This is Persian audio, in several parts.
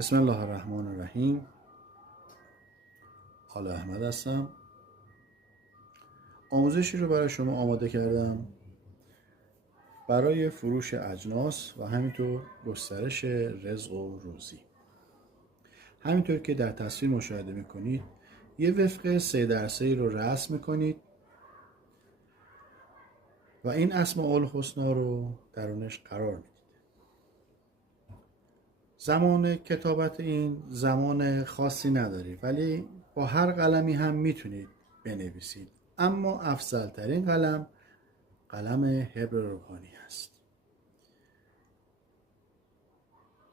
بسم الله الرحمن الرحیم. آل احمد هستم. آموزشی رو برای شما آماده کردم برای فروش اجناس و همینطور گسترش رزق و روزی. همینطور که در تصویر مشاهده میکنید یه وفق 3 رو رسم میکنید و این اسماء الحسنا رو درونش قرار میدید. زمان کتابت این زمان خاصی نداری، ولی با هر قلمی هم میتونید بنویسید، اما افضل ترین قلم حبر روحانی هست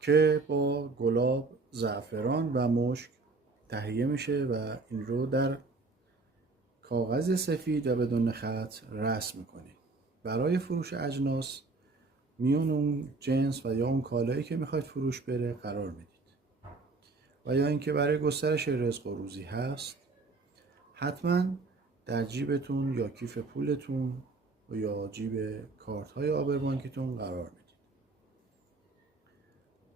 که با گلاب، زعفران و مشک تهیه میشه و این رو در کاغذ سفید و بدون خط رسم میکنید. برای فروش اجناس میون اون جنس و یا اون کالایی که میخواید فروش بره قرار میدید. و یا اینکه برای گسترش رزق و روزی هست، حتما در جیبتون یا کیف پولتون یا جیب کارت های آبر بانکیتون قرار میدید.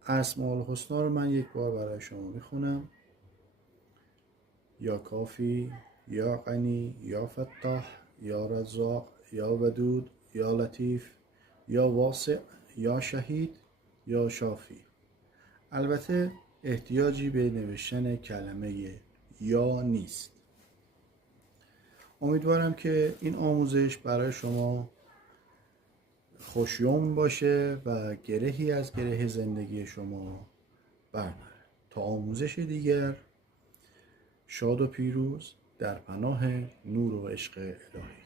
اسماء الحسنا رو من یک بار برای شما میخونم: یا کافی، یا غنی، یا فتاح، یا رزاق، یا ودود، یا لطیف، یا واسع، یا شهید، یا شافی. البته احتیاجی به نوشتن کلمه یا نیست. امیدوارم که این آموزش برای شما خوشیوم باشه و گرهی از گره زندگی شما برداره. تا آموزش دیگر، شاد و پیروز در پناه نور و عشق الهی.